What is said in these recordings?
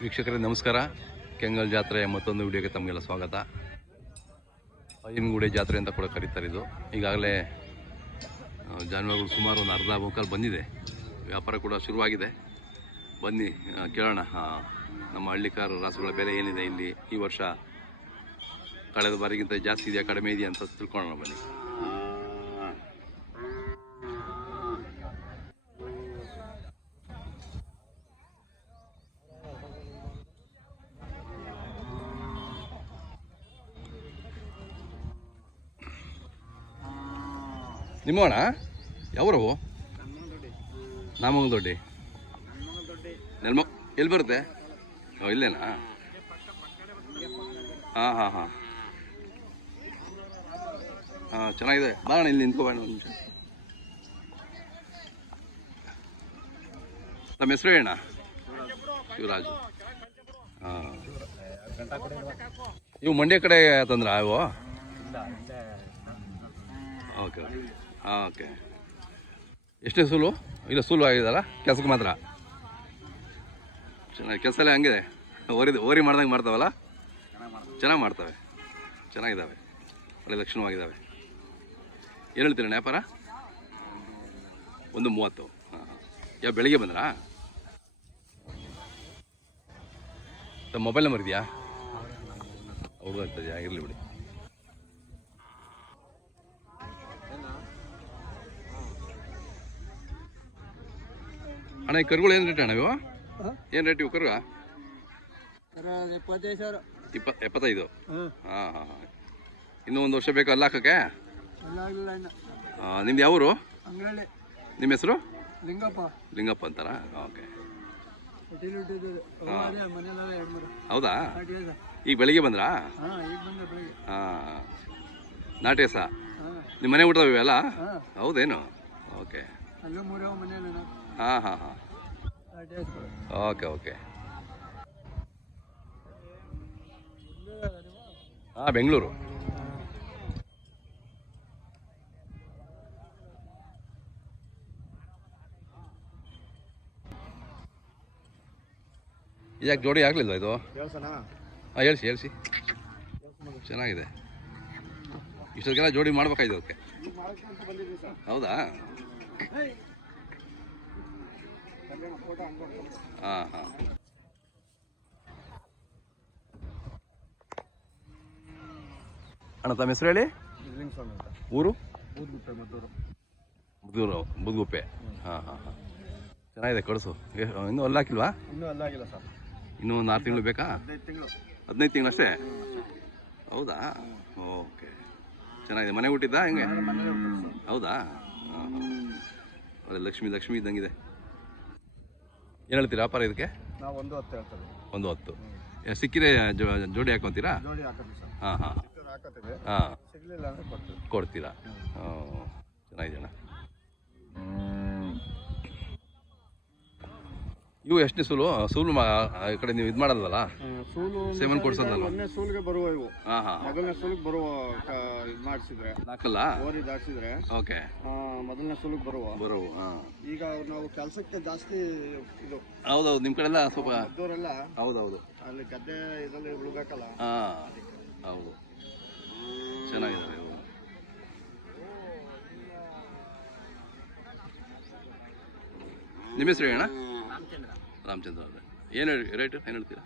ವೀಕ್ಷಕರೇ, ನಮಸ್ಕಾರ. ಕೆಂಗಲ್ ಜಾತ್ರೆ ಮತ್ತೊಂದು ವಿಡಿಯೋಗೆ ತಮಗೆಲ್ಲ ಸ್ವಾಗತ. ಅಯ್ಯನಗುಡಿ ಜಾತ್ರೆ ಅಂತ ಕೂಡ ಕರೀತಾರೆ ಇದು. ಈಗಾಗಲೇ ಜಾನುವಾರು ಜಾನುವಾರುಗಳು ಸುಮಾರು ಒಂದು ಅರ್ಧ ಮುಕ್ಕಾಲು ಬಂದಿದೆ. ವ್ಯಾಪಾರ ಕೂಡ ಶುರುವಾಗಿದೆ. ಬನ್ನಿ ಕೇಳೋಣ ನಮ್ಮ ಹಳ್ಳಿಕಾರ ರಾಸುಗಳ ಬೆಲೆ ಏನಿದೆ ಇಲ್ಲಿ ಈ ವರ್ಷ? ಕಳೆದ ಬಾರಿಗಿಂತ ಜಾಸ್ತಿ ಇದೆಯಾ, ಕಡಿಮೆ ಇದೆಯಾ ಅಂತ ತಿಳ್ಕೊಳ್ಳೋಣ ಬನ್ನಿ. ನಿಮ್ಮವಣ ಯಾವರವು ನಾಮಂಗದೊಡ್ಡಿ. ನೆಲ್ಮ ಎಲ್ಲಿ ಬರುತ್ತೆ? ಓ ಇಲ್ಲೇನಾ? ಹಾಂ ಹಾಂ ಹಾಂ. ಹಾಂ ಚೆನ್ನಾಗಿದೆ. ಬಾಣ ಇಲ್ಲಿ ನಿಂತ್ಕೋಬೇಡ ಒಂದು ನಿಮಿಷ. ನಮ್ಮ ಹೆಸರು ಹೇಳ ಶಿವರಾಜು. ಹಾಂ. ಇವು ಮಂಡ್ಯ ಕಡೆ ತಂದ್ರ ಇವು? ಓಕೆ. ಹಾಂ, ಓಕೆ. ಎಷ್ಟೇ ಸೂಲು ಇಲ್ಲ ಸೂಲು ಆಗಿದಲ್ಲ? ಕೆಲಸಕ್ಕೆ ಮಾತ್ರ? ಚೆನ್ನಾಗಿ, ಕೆಲಸ ಎಲ್ಲ ಹಂಗಿದೆ. ಓರಿ ಓರಿ ಮಾಡ್ದಂಗೆ ಮಾಡ್ತಾವಲ್ಲ? ಚೆನ್ನಾಗಿ ಮಾಡ್ತವೆ. ಚೆನ್ನಾಗಿದ್ದಾವೆ ಒಳ್ಳೆ ಲಕ್ಷಣವಾಗಿದ್ದಾವೆ ಏನು ಹೇಳ್ತೀರ ವ್ಯಾಪಾರ ಒಂದು ಮೂವತ್ತು. ಹಾಂ ಯಾವ, ಬೆಳಿಗ್ಗೆ ಬಂದ್ರಾ? ಮೊಬೈಲ್ ನಂಬರ್ ಇದೆಯಾ? ಹೌದು ಆಗ್ತದೆಯಾ ಇರಲಿ ಬಿಡಿ. ಅಣ್ಣ ಈ ಕರುಗಳು ಏನು ರೇಟ್ ಅಣ್ಣ ಇವು? ಏನು ರೇಟ್ ಇವು ಕರು ಇಪ್ಪತ್ತೈದು ಸಾವಿರ. ಇಪ್ಪತ್ತು ಎಪ್ಪತ್ತೈದು? ಹಾಂ. ಹಾಂ ಹಾಂ ಹಾಂ. ಇನ್ನೂ ಒಂದು ವರ್ಷ ಬೇಕು ಅಲ್ಲ ಹಾಕಕ್ಕೆ ಇನ್ನು. ನಿಮ್ದು ಯಾವೂರು? ಅಂಗಡಿ ನಿಮ್ಮ ಹೆಸರು? ಲಿಂಗಪ್ಪ. ಲಿಂಗಪ್ಪ ಅಂತಾರ? ಓಕೆ. ಹೌದಾ? ನಾಟಿ ಈಗ ಬೆಳಿಗ್ಗೆ ಬಂದ್ರಾ? ಹಾಂ ಈಗ ಬಂದೆ ಬೆಳಿಗ್ಗೆ. ಹಾಂ ನಾಟೇಸ ಹಾಂ. ನಿಮ್ಮ ಮನೆ ಊಟದ ಇವೆಲ್ಲ? ಹಾಂ. ಹೌದೇನು? ಓಕೆ. ಅಲ್ಲೂ ಹಾಂ ಹಾಂ ಹಾಂ. ನಾಟಿ ಓಕೆ ಓಕೆ ಹಾಂ ಬೆಂಗಳೂರು. ಯಾಕೆ ಜೋಡಿ ಆಗಲಿಲ್ಲ ಇದು? ಹಾಂ ಹೇಳ್ಸಿ ಹೇಳ್ಸಿ. ಚೆನ್ನಾಗಿದೆ. ಇಷ್ಟೊತ್ತಿಗೆಲ್ಲ ಜೋಡಿ ಮಾಡ್ಬೇಕಾಯ್ತು ಅದಕ್ಕೆ. ಹೌದಾ? ಹಾಂ ಹಾಂ. ಅಣ್ಣ, ತಮ್ಮ ಹೆಸರು ಹೇಳಿ? ಊರು? ಮುದ್ದೂರು ಮುದ್ಗುಪ್ಪೆ ಹಾಂ ಹಾಂ ಹಾಂ. ಚೆನ್ನಾಗಿದೆ, ಕಳಿಸು. ಇನ್ನೂ ಅಲ್ಲ ಹಾಕಿಲ್ವಾ? ಇನ್ನೂ ಒಂದು ಆರು ತಿಂಗಳು ಬೇಕಾ? ಹದಿನೈದು ತಿಂಗಳು ಅಷ್ಟೇ? ಹೌದಾ? ಓಕೆ. ಚೆನ್ನಾಗಿದೆ. ಮನೆ ಹುಟ್ಟಿದ್ದಾ ಹೆಂಗೆ? ಹೌದಾ? ಅದೇ ಲಕ್ಷ್ಮಿ ಲಕ್ಷ್ಮಿ ಇದ್ದಂಗಿದೆ. ಏನು ಹೇಳ್ತೀರಾ? ವ್ಯಾಪಾರ ಇದಕ್ಕೆ? ನಾವು ಒಂದು ಹತ್ತು ಹೇಳ್ತೇವೆ. ಒಂದು ಹತ್ತು. ಏ, ಸಿಕ್ಕಿದ್ರೆ ಜೋಡಿ ಹಾಕೊಂತೀರಾ? ಜೋಡಿ ಹಾಕೋದು ಸರ್. ಹಾಂ ಹಾಂ. ಹಾಕೋತೀವಿ ಹಾಂ. ಸಿಗ್ಲಿಲ್ಲ ಅಂದ್ರೆ ಕೊಡ್ತೀವಿ. ಕೊಡ್ತೀರಾ? ಹಾಂ ಚೆನ್ನಾಗಿದೆ ಅಣ್ಣ. ಇವು ಎಷ್ಟು ಸೂಲು? ಸೂಲು ಮಾ ಆ ಕಡೆ ನೀವು ಇದು ಮಾಡೋದಲ್ಲ ಸೂಲು ಸೇವನ್ ಕೊಡ್ಸೋದಲ್ವ ಒಂದನೇ ಸೂಲ್ಗೆ ಬರುವ ಇವು. ಹಾಂ ಹಾಂ. ಮೊದಲನೇ ಸೂಲಿಗೆ ಬರುವ ಇದು ಮಾಡಿಸಿದ್ರೆ. ನಾಲ್ಕಲ್ಲ? ಓರಿ ದಾಟಿಸಿದ್ರೆ. ಓಕೆ. ಮೊದಲನೇ ಸೂಲಿಗೆ ಬರುವ. ಬರುವ ಹಾಂ. ಈಗ ನಾವು ಕೆಲಸಕ್ಕೆ ಜಾಸ್ತಿ ಇದು ಹೌದೌದು ನಿಮ್ಮ ಕಡೆ ಎಲ್ಲ ಸ್ವಲ್ಪ ಮದ್ದೂರೆಲ್ಲ ಹೌದೌದು. ಅಲ್ಲಿ ಗದ್ದೆ ಇದರಲ್ಲಿ ಉಳ್ಬೇಕಲ್ಲ ಹಾಂ. ಹೌದು. ಚೆನ್ನಾಗಿದ್ದಾವೆ ಇವು ನಿಮ್ಮ ಹೆಸರು ಅಣ್ಣ? ರಾಮಚಂದ್ರ ಅವರೇ. ಏನು ರೇಟು ಏನು ಹೇಳ್ತೀರಾ?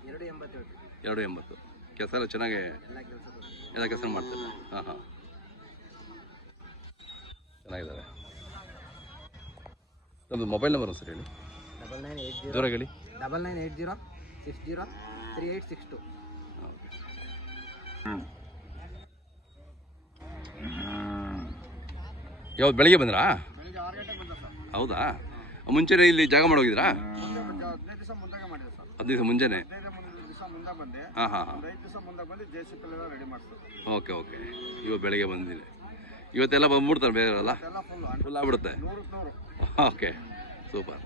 ಎರಡು ಎಂಬತ್ತು ಕೆಲಸ ಎಲ್ಲ ಚೆನ್ನಾಗಿ ಎಲ್ಲ ಕೆಲಸ ಮಾಡ್ತಾರೆ. ಹಾಂ ಹಾಂ. ಚೆನ್ನಾಗಿದ್ದಾರೆ. ನಮ್ಮದು ಮೊಬೈಲ್ ನಂಬರ್ ಸರ್ ಹೇಳಿ. Double nine eight zero. ಹೇಳಿ. Double nine eight zero six zero three eight six two. ಯಾವ್ದು ಬೆಳಿಗ್ಗೆ ಬಂದ್ರಾ? ಹೌದಾ? ಮುಂಚೆನೇ ಇಲ್ಲಿ ಜಾಗ ಮಾಡೋಗಿದ್ರಾ ಹದಿನೈದು ದಿವಸ ಮುಂಜಾನೆ ಮಾಡಿದೆ ಸರ್. ಹತ್ತು ದಿವಸ ಮುಂಚೆನೆ ಹದಿನೈದು ಮುಂದೆ ದಿವಸ ಮುಂದೆ ಬಂದೆ. ಹಾಂ ಹಾಂ ಹಾಂ. ಒಂದು ಐದು ದಿವಸ ಮುಂದೆ ಬಂದು ಜೆ ಸಿ ಎಲ್ಲ ರೆಡಿ ಮಾಡಿಸ್ತಾರೆ ಓಕೆ ಓಕೆ. ಇವಾಗ ಬೆಳಗ್ಗೆ ಬಂದಿದೆ. ಇವತ್ತೆಲ್ಲ ಬಂದ್ಬಿಡ್ತಾರೆ ಬೇರೆಯವರಲ್ಲ? ಎಲ್ಲ ಫುಲ್ ಫುಲ್ ಆಗ್ಬಿಡುತ್ತೆ? ನೂರಕ್ಕೆ ನೂರು. ಓಕೆ. ಸೂಪರ್.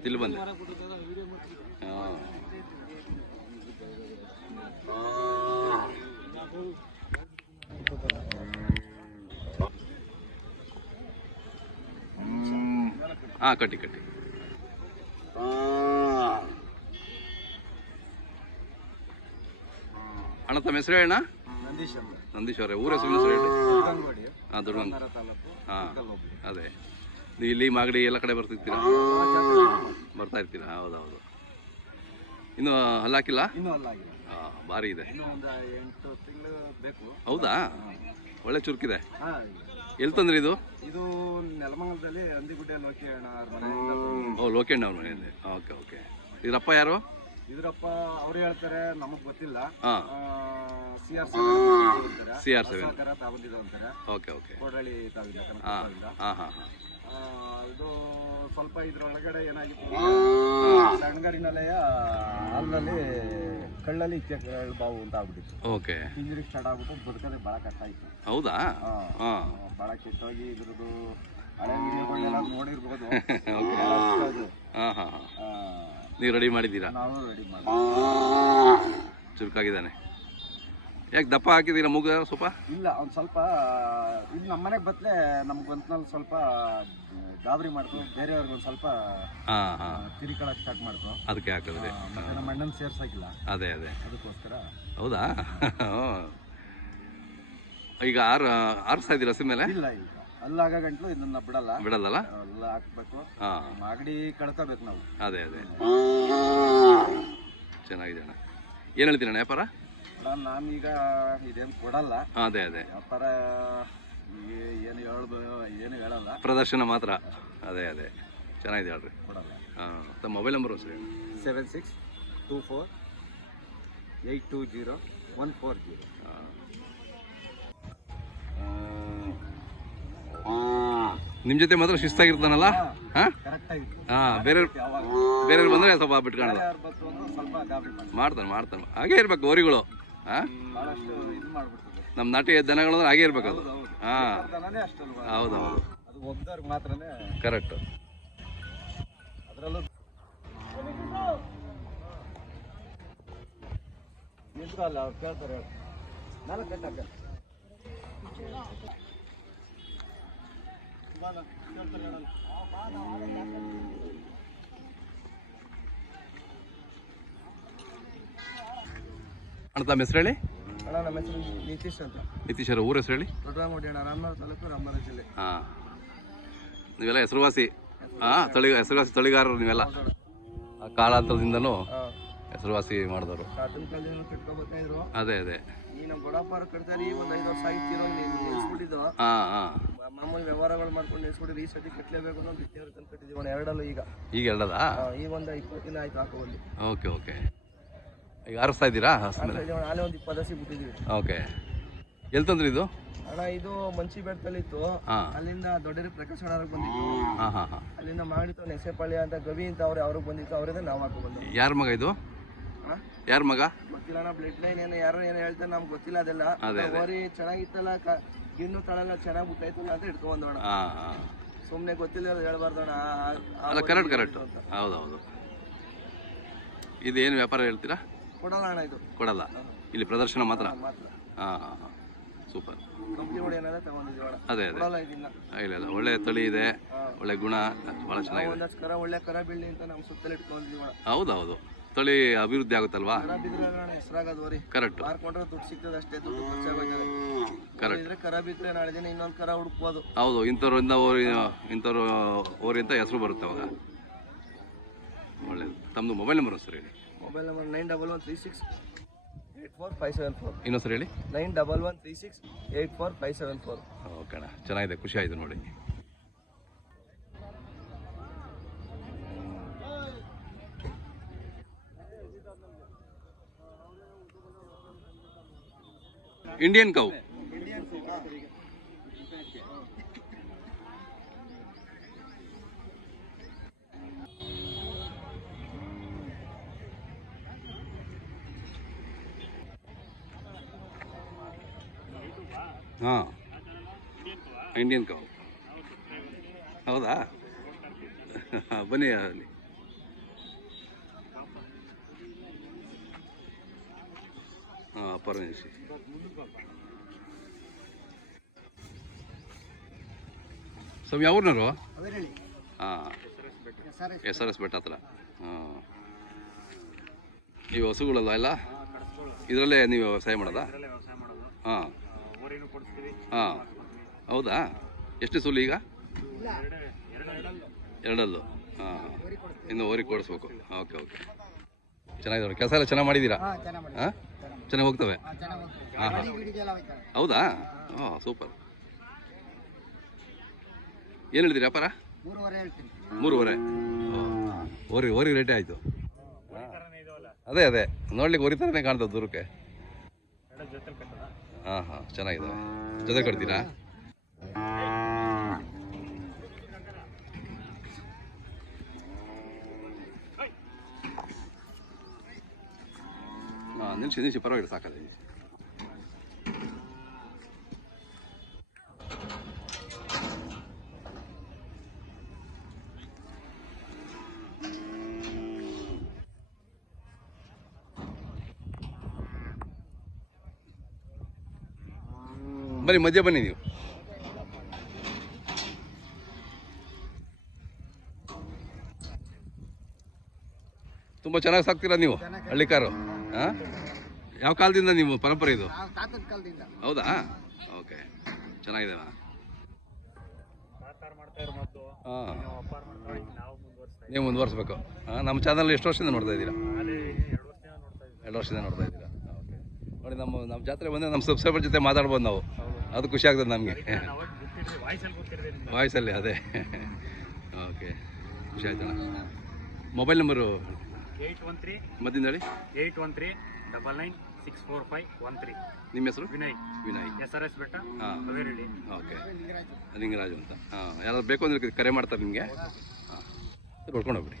ಇವತ್ತು ಇಲ್ಲಿ ಬಂದೆ. ಹಾಂ. ಹಾಂ ಕಟ್ಟಿ ಕಟ್ಟಿ. ಅಣ್ಣ ತಮ್ಮ ಹೆಸರು ಹೇಳಣ್ಣ ನಂದೀಶ್ ಅವರೇ. ಊರ ಹೆಸರು ಹಾ ತಾಲೂಕು ಹಾಂ ಅದೇ. ನೀವು ಇಲ್ಲಿ ಮಾಗಡಿ ಎಲ್ಲ ಕಡೆ ಬರ್ತಿರ್ತೀರಾ? ಬರ್ತಾ ಇರ್ತೀರಾ? ಹೌದೌದು. ಇನ್ನು ಹಲ್ಲಾಕಿಲ್ಲ ಹಾಂ ಭಾರಿ ಇದೆ. ಇನ್ನೂ ಒಂದು ಎಂಟು ತಿಂಗಳು ಬೇಕು. ಹೌದಾ? ಒಳ್ಳೆ ಚುರುಕಿದೆ. ಹಾ ಎಲ್ಲಿ ತಂದ್ರಿ ಇದು? ಇದು ನೆಲಮಂಗಲದಲ್ಲಿ ಅಂದಿಗುಡ್ಡೆ ಲೋಕಿ ಅಣ್ಣ ಅವ್ರ ಮನೆಯಿಂದ ತಂದಿದ್ದು. ಓ ಲೋಕೇಶ್ ಅವ್ರ ಮನೆಯಲ್ಲಿ. Okay okay. ಇದರಪ್ಪ ಯಾರು? ಇದರಪ್ಪ ಅವ್ರು ಹೇಳ್ತಾರೆ ನಮಗೆ ಗೊತ್ತಿಲ್ಲ. C R C R C ತರ ಸಿ ಅಂತಾರೆ. Okay okay. ಕೋಡಳ್ಳಿ ತಾವಿಲ್ಲ ಹಾಂ ಹಾಂ ಹಾಂ. ಇದು ಸ್ವಲ್ಪ ಇದ್ರೊಳಗಡೆ ಏನಾಗಿತ್ತು? ಸಣ್ಣಗಡಿನಲ್ಲೇ ಅಲ್ಲಲ್ಲಿ ಕಳ್ಳಲ್ಲಿ ಇಕ್ಕೆ ಬಾವು ಅಂತ ಆಗ್ಬಿಟ್ಟಿತ್ತು. ಓಕೆ. ಇಂಜುರಿ ಸ್ಟಾರ್ಟ್ ಆಗ್ಬಿಟ್ಟು ಬದುಕದೆ ಭಾಳ ಕಷ್ಟ ಆಯ್ತು ಹೌದಾ? ಭಾಳ ಕೆಟ್ಟೋಗಿ ಇದ್ರದ್ದು ಹಳೆ ವಿಡಿಯೋಗಳನ್ನೆಲ್ಲ ನೋಡಿರ್ಬೋದು. ನೀವು ರೆಡಿ ಮಾಡಿದ್ದೀರಾ? ನಾವು ರೆಡಿ ಮಾಡಿ. ಚುರುಕಾಗಿದ್ದಾನೆ. ಯಾಕೆ ದಪ್ಪ ಹಾಕಿದ್ದೀರಾ ಮೂಗ ಸ್ವಲ್ಪ? ಇಲ್ಲ ಒಂದು ಸ್ವಲ್ಪ ಇಲ್ಲಿ ನಮ್ಮನೆಗೆ ಬತ್ತಲೆ ನಮ್ಗೆ ಗೊಂತ್ನಲ್ಲಿ ಸ್ವಲ್ಪ ಗಾಬರಿ ಮಾಡ್ತು ಬೇರೆಯವ್ರಿಗೆ ಒಂದು ಸ್ವಲ್ಪ ಹಾಂ ಹಾಂ. ತಿರಿಕೊಳಕ್ಕೆ ಸ್ಟಾರ್ಟ್ ಮಾಡ್ತು. ಅದಕ್ಕೆ ಹಾಕಿದ್ರಿ. ಮತ್ತೆ ನಮ್ಮ ಅಣ್ಣನ ಸೇರ್ಸಾಕಿಲ್ಲ. ಅದೇ ಅದೇ. ಅದಕ್ಕೋಸ್ಕರ. ಹೌದಾ. ಈಗ ಆರು ಆರಿಸ್ತಾ ಇದ್ದೀರಾ ಸಿಮ್ ಮೇಲೆ? ಇಲ್ಲ ಇಲ್ಲ. ಅಲ್ಲಾಗ ಗಂಟ್ಲು ಇದನ್ನ ಬಿಡಲ್ಲ. ಬಿಡಲ್ಲಲ್ಲ? ಎಲ್ಲ ಹಾಕ್ಬೇಕು. ಹಾಂ. ಮಾಗಡಿ ಕಡ್ಕೋಬೇಕು ನಾವು. ಅದೇ ಅದೇ. ಚೆನ್ನಾಗಿದೆ ಅಣ್ಣ. ಏನು ಹೇಳ್ತೀರಣ್ಣ ವ್ಯಾಪಾರ? ನಾನು ನಾನೀಗ ಇದೇನು ಕೊಡಲ್ಲ. ಅದೇ ಅದೇ. ವ್ಯಾಪಾರ ಏನು ಹೇಳ್ಬೋ ಏನು ಹೇಳಲ್ಲ ಪ್ರದರ್ಶನ ಮಾತ್ರ. ಅದೇ ಅದೇ. ಚೆನ್ನಾಗಿದೆ ಹೇಳ್ರಿ. ಕೊಡಲ್ಲ ಹಾಂ ತಮ್ಮ ಮೊಬೈಲ್ ನಂಬರ್ ಸರಿ seven six two four eight two zero one four zero ನಿಮ್ಮ ಜೊತೆ ಮಾತ್ರ ಶಿಸ್ತಾಗಿರ್ತಾನಲ್ಲ? ಹಾಂ ಹಾಂ? ಬೇರೆ ಬಂದ್ರೆ ಬೇರೆಯವ್ರು ಬಂದರೆ ಸ್ವಲ್ಪ ಮಾಡಿ ಮಾಡ್ತಾನೆ ಮಾಡ್ತಾನೆ. ಹಾಗೆ ಇರ್ಬೇಕು ಗೌರಿಗಳು ಹಾಂ? ನಮ್ಮ ನಾಟಿ ದನಗಳು ಅಂದ್ರೆ ಹಾಗೇ ಇರ್ಬೇಕು ಅದು ಹಾಂ ಕರೆಕ್ಟು ತಮ್ಮ ಹೆಸರು ಹೇಳಿ? ಅಣ್ಣ ನಮ್ಮ ಹೆಸರು ನಿತೀಶ್ ಅಂತ. ನಿತೀಶ್ ಅವ್ರ ಊರ ಹೆಸರು ಹೇಳಿ? ದೊಡ್ಡರಾಮೋಡಿ ಅಣ್ಣ ರಾಮನಗರ ತಾಲೂಕು ರಾಮನಗರ ಜಿಲ್ಲೆ. ಹಾಂ. ನೀವೆಲ್ಲ ಹೆಸರುವಾಸಿ. ಹಾಂ ತಳಿ ಹೆಸರುವಾಸಿ ತಳಿಗಾರರು ನೀವೆಲ್ಲ. ಆ ಕಾಲಾಂತರದಿಂದನೂ ಹೆಸರುವಾಸಿ ಮಾಡಿದವರು. ಕಾಟನ್ ಕಾಲೇಜ್ ಕಟ್ಕೊ ಬರ್ತಾ ಇದ್ರು. ಅದೇ ಅದೇ. ಈಗ ನಮ್ಮ ದೊಡ್ಡಪ್ಪ ಕಟ್ತಾರೆ ಈ ಒಂದು ಐದು ವರ್ಷ ಆಗಿತ್ತಿರೋ ನಿಲ್ಸ್ಬಿಟ್ಟಿದ್ದು. ಹಾಂ ಹಾಂ. ಮಾಮೂಲಿ ವ್ಯವಹಾರಗಳು ಮಾಡ್ಕೊಂಡು ನಿಲ್ಸ್ಬಿಟ್ಟು ಈ ಸತಿ ಕಟ್ಟಲೇಬೇಕು ಅನ್ನೋ ತಂದು ಕಟ್ಟಿದ್ದೀವಿ ಒಂದು ಎರಡಲ್ಲೂ ಈಗ. ಈಗ ಎರಡದಾ ಈಗ ಒಂದು ಇಪ್ಪತ್ತು ದಿನ ಆಯ್ತು ಹಾಕುವಲ್ಲಿ. Okay okay. ಈಗ ಆರಿಸ್ತಾ ಇದ್ದೀರಾ? ಹಸ್ಮೇಲೆ ನಾಳೆ ಒಂದು ಇಪ್ಪತ್ತು ಹಸಿ ಬಿಟ್ಟಿದ್ದೀವಿ. ಓಕೆ. ಎಲ್ಲಿ ತಂದ್ರಿ ಇದು? ಅಣ್ಣ ಇದು ಮಂಚಿ ಬೆಟ್ಟದಲ್ಲಿತ್ತು ಹಾಂ. ಅಲ್ಲಿಂದ ದೊಡ್ಡರಿ ಪ್ರಕಾಶ್ ಅಣ್ಣವ್ರಿಗೆ ಬಂದಿತ್ತು ಹಾಂ ಹಾಂ ಹಾಂ. ಅಲ್ಲಿಂದ ಮಾಡಿತ್ತು ನೆಸೆಪಳ್ಳಿ ಅಂತ ಗವಿ ಅಂತ ಅವ್ರು ಅವ್ರಿಗೆ ಬಂದಿತ್ತು ಅವರಿಂದ ನಾವು ಹಾಕೋ ಬಂದು ಯಾರ ಮಗ ಇದು? ಯಾರ ಮಗ? ಗೊತ್ತಿಲ್ಲ ಅಣ್ಣ ಬ್ಲಡ್ ಲೈನ್ ಏನು ಯಾರು ಏನು ಹೇಳ್ತಾರೆ ನಮ್ಗೆ ಗೊತ್ತಿಲ್ಲ ಅದೆಲ್ಲ. ಅದೇ, ಅದೇ. ಓರಿ ಚೆನ್ನಾಗಿತ್ತಲ್ಲ ಕ ಗಿಣ್ಣು ತಳೆಲ್ಲ ಚೆನ್ನಾಗಿ ಬಿಟ್ಟೈತಲ್ಲ ಅಂತ ಇಟ್ಕೊಂಡ್ ಅಣ್ಣ ಹಾಂ ಹಾಂ. ಸುಮ್ಮನೆ ಗೊತ್ತಿಲ್ಲ ಹೇಳ್ಬಾರ್ದು ಅಣ್ಣ. ಆ- ಆ- ಅಲ್ಲ ಕರೆಕ್ಟ್ ಕರೆಕ್ಟ್. ಅಂತ. ಹೌದು ಹೌದು ಇದೇನು ವ್ಯಾಪಾರ ಹೇಳ್ತೀರಾ? ಕೊಡಲ್ಲ ಅಣ್ಣ ಇದು. ಕೊಡಲ್ಲ. ಇಲ್ಲಿ ಪ್ರದರ್ಶನ ಮಾತ್ರ? ಮಾತ್ರ. ಹಾಂ ಹಾಂ ಹಾಂ. ಸೂಪರ್. ಕಂಪ್ನಿ ಏನಾದ್ರೆ ತಗೊಂಡಿದ್ವಿ ಅಣ್ಣ. ಅದೇ ಅದೇ. ಕೊಡಲ್ಲ ಇದನ್ನ. ಇಲ್ಲ ಇಲ್ಲ. ಒಳ್ಳೆ ತಳಿ ಇದೆ. ಒಳ್ಳೆ ಗುಣ. ಭಾಳ ಚೆನ್ನಾಗಿದೆ. ಒಂದಷ್ಟು ಕರ ಒಳ್ಳೆ ಕರ ಅಂತ ನಮ್ಮ ಸುತ್ತಲೇ ಇಟ್ಕೊಂಡಿದ್ವಿ ಅಣ್ಣ. ಹೌದು ಹೌದು ತಳಿ ಅಭಿವೃದ್ಧಿ ಆಗುತ್ತಲ್ವಾ? ಕರ ಬಿದ್ರೆ ಅಣ್ಣ ಹೆಸರಾಗದು ಓರಿ ಕರೆಕ್ಟ್. ಮಾರ್ಕೊಂಡ್ರೆ ದುಡ್ಡು ಸಿಗ್ತದೆ ಅಷ್ಟೇ ದುಡ್ಡು ಖರ್ಚಾಗೋಯ್ತದೆ ಕರೆಕ್ಟ್. ಇದ್ರೆ ಕರ ಬಿದ್ರೆ ನಾಳೆ ದಿನ ಇನ್ನೊಂದು ಕರ ಹುಡುಕ್ಬೋದು. ಹೌದು ಇಂಥವ್ರಿಂದ ಓರಿ ಇಂಥವ್ರು ಓರಿ ಅಂತ ಹೆಸರು ಬರುತ್ತೆ ಅವಾಗ. ಒಳ್ಳೇದು. ತಮ್ಮದು ಮೊಬೈಲ್ ನಂಬರ್ ಸರ್ ಹೇಳಿ. Mobile number nine double one three six eight four five seven four. ಇನ್ನೊಂದು ಸರ್ ಹೇಳಿ. Nine double one three six eight four five seven four. Okay ಅಣ್ಣ ಚೆನ್ನಾಗಿದೆ ಖುಷಿ ಆಯಿತು ನೋಡಿ. ಇಂಡಿಯನ್ ಕೌ ಇಂಡಿಯನ್ ಕಾವು ಹೌದಾ? ಬನ್ನಿ ಅಲ್ಲಿ ಹಾಂ ಪರಮೇಶಿ ಸ್ವಾಮಿ ಯಾವ್ರನವರು ಹಾಂ. ಎಸ್ ಆರ್ ಎಸ್ ಬೆಟ್ಟ ಹತ್ರ. ಹಾಂ. ನೀವು ಹಸುಗಳಲ್ಲ ಎಲ್ಲ? ಇದರಲ್ಲೇ ನೀವು ವ್ಯವಸಾಯ ಮಾಡೋದಾ? ಹಾಂ. ಹಾಂ. ಹೌದಾ? ಎಷ್ಟು ಸುಳ್ಳು ಈಗ? ಎರಡಲ್ಲು. ಹಾಂ. ಇನ್ನು ಓರಿ ಕೊಡಿಸ್ಬೇಕು. Okay okay. ಚೆನ್ನಾಗಿದೆ ನೋಡಿ ಕೆಲಸ ಎಲ್ಲ ಚೆನ್ನಾಗಿ ಮಾಡಿದ್ದೀರಾ? ಹಾಂ ಚೆನ್ನಾಗಿ ಹೋಗ್ತವೆ? ಹಾಂ ಹಾಂ ಹೌದಾ? ಹಾಂ ಸೂಪರ್. ಏನು ಹೇಳಿದಿರಿ ವ್ಯಾಪಾರ? ಮೂರುವರೆ ಮೂರುವರೆ. ಓರಿ ಓರಿ ರೇಟೇ ಆಯಿತು. ಅದೇ ಅದೇ. ನೋಡ್ಲಿಕ್ಕೆ ಓರಿ ಥರನೇ ಕಾಣ್ತದೆ ದೂರಕ್ಕೆ. ಹಾಂ ಹಾಂ ಚೆನ್ನಾಗಿದೆ ಜೊತೆ ಕೊಡ್ತೀರಾ ಹಾಂ ನಿಮಿಷ ನಿಮಿಷ ಪರವಾಗಿಲ್ಲ ಸಾಕಲ್ಲ ಬನ್ನಿ ಮಧ್ಯೆ ಬನ್ನಿ ನೀವು ತುಂಬ ಚೆನ್ನಾಗಿ ಸಾಕ್ತೀರಾ ನೀವು ಹಳ್ಳಿಕಾರು ಯಾವ ಕಾಲದಿಂದ ನೀವು ಪರಂಪರೆ ಇದು? ಹೌದಾ? ಓಕೆ. ಚೆನ್ನಾಗಿದೆ ನಾವು ಮುಂದುವರ್ಸ್ಬೇಕು. ಹಾಂ ನಮ್ಮ ಚಾನಲ್ ಎಷ್ಟು ವರ್ಷದಿಂದ ನೋಡ್ತಾ ಇದ್ದೀರಾ? ಎರಡು ವರ್ಷದಿಂದ ನೋಡ್ತಾ ಇದ್ವಿ ಎರಡು ವರ್ಷದಿಂದ ನೋಡ್ತಾ ಇದ್ದೀರಾ? ಓಕೆ. ನೋಡಿ ನಮ್ಮ ನಮ್ಮ ಜಾತ್ರೆ ಬಂದರೆ ನಮ್ಮ ಸಬ್ಸ್ಕ್ರೈಬರ್ ಜೊತೆ ಮಾತಾಡ್ಬೋದು ನಾವು. ಅದು ಖುಷಿ ಆಗ್ತದೆ ನಮಗೆ. ವಾಯ್ಸಲ್ಲಿ ಅದೇ. ಓಕೆ. ಖುಷಿ ಆಯ್ತಣ್ಣ. Mobile number eight one three ಮದ್ದಿನ ಹೇಳಿ? Eight one three double nine six four five one three. ನಿಮ್ಮ ಹೆಸರು? Vinay. Vinay. S R S ಬೆಟ್ಟ. ಹಾಂ. ಅವೇರಳ್ಳಿ ಓಕೆ. ಲಿಂಗರಾಜು ಅಂತ. ಹಾಂ. ಯಾರಾದ್ರು ಬೇಕು ಅಂದ್ರೆ ಕರೆ ಮಾಡ್ತಾರೆ ನಿಮಗೆ? ಹಾಂ. ಹೊಡ್ಕೊಂಡು ಹೋಗ್ಬಿಡಿ.